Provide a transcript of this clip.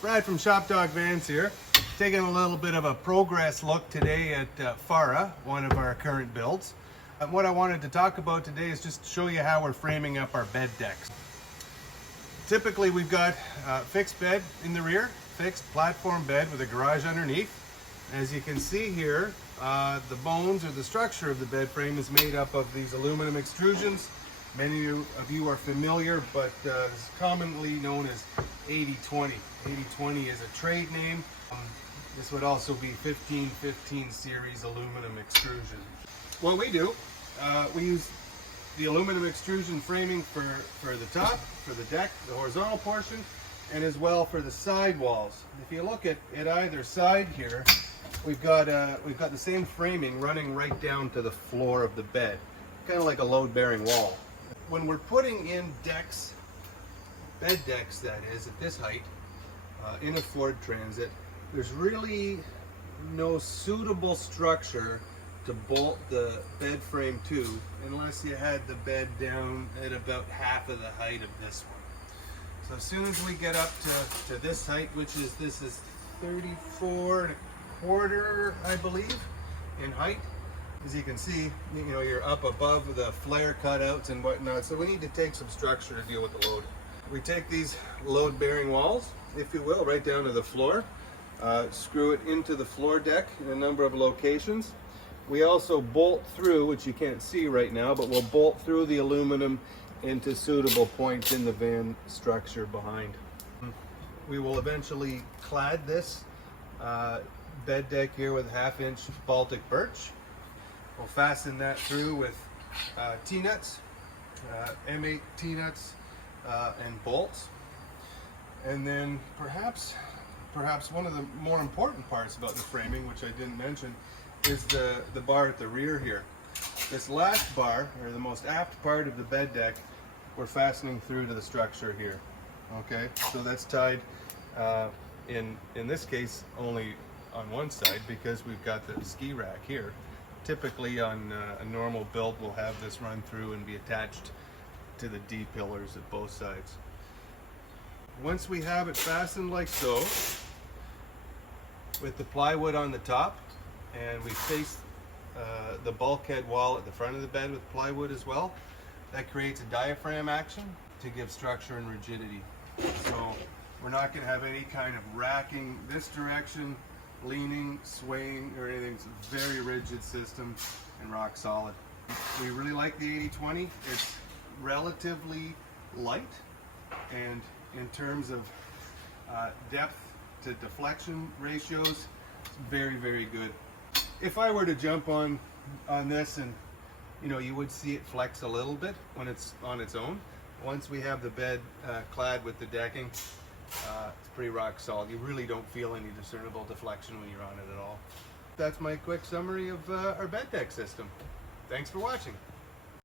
Brad from ShopDog Vans here, taking a little bit of a progress look today at Fara, one of our current builds. And what I wanted to talk about today is just show you how we're framing up our bed decks. Typically we've got a fixed bed in the rear, fixed platform bed with a garage underneath. As you can see here, the bones or the structure of the bed frame is made up of these aluminum extrusions. Many of you are familiar, but it's commonly known as 80-20. 80-20 is a trade name. This would also be 1515 series aluminum extrusion. What we do, we use the aluminum extrusion framing for the top, for the deck, the horizontal portion, and as well for the side walls. If you look at either side here, we've got the same framing running right down to the floor of the bed, kind of like a load-bearing wall. When we're putting in decks, bed decks that is, at this height, in a Ford Transit, there's really no suitable structure to bolt the bed frame to unless you had the bed down at about half of the height of this one. So as soon as we get up to this height, which is, this is 34.25, I believe, in height. As you can see, you know, you're up above the flare cutouts and whatnot, so we need to take some structure to deal with the load. We take these load-bearing walls, if you will, right down to the floor, screw it into the floor deck in a number of locations. We also bolt through, which you can't see right now, but we'll bolt through the aluminum into suitable points in the van structure behind. We will eventually clad this bed deck here with 1/2-inch Baltic birch. We'll fasten that through with T-nuts, M8 T-nuts, and bolts. And then perhaps one of the more important parts about the framing, which I didn't mention, is the bar at the rear here. This last bar, or the most apt part of the bed deck, we're fastening through to the structure here. Okay, so that's tied in this case only on one side because we've got the ski rack here. Typically on a normal build, we'll have this run through and be attached to the D pillars at both sides. Once we have it fastened like so, with the plywood on the top, and we face the bulkhead wall at the front of the bed with plywood as well, that creates a diaphragm action to give structure and rigidity. So we're not going to have any kind of racking this direction, leaning, swaying, or anything. It's a very rigid system and rock solid. We really like the 80-20. It's relatively light, and in terms of depth to deflection ratios, it's very, very good. If I were to jump on this, and you know, you would see it flex a little bit when it's on its own. Once we have the bed clad with the decking, it's pretty rock solid. You really don't feel any discernible deflection when you're on it at all. That's my quick summary of our bed deck system. Thanks for watching.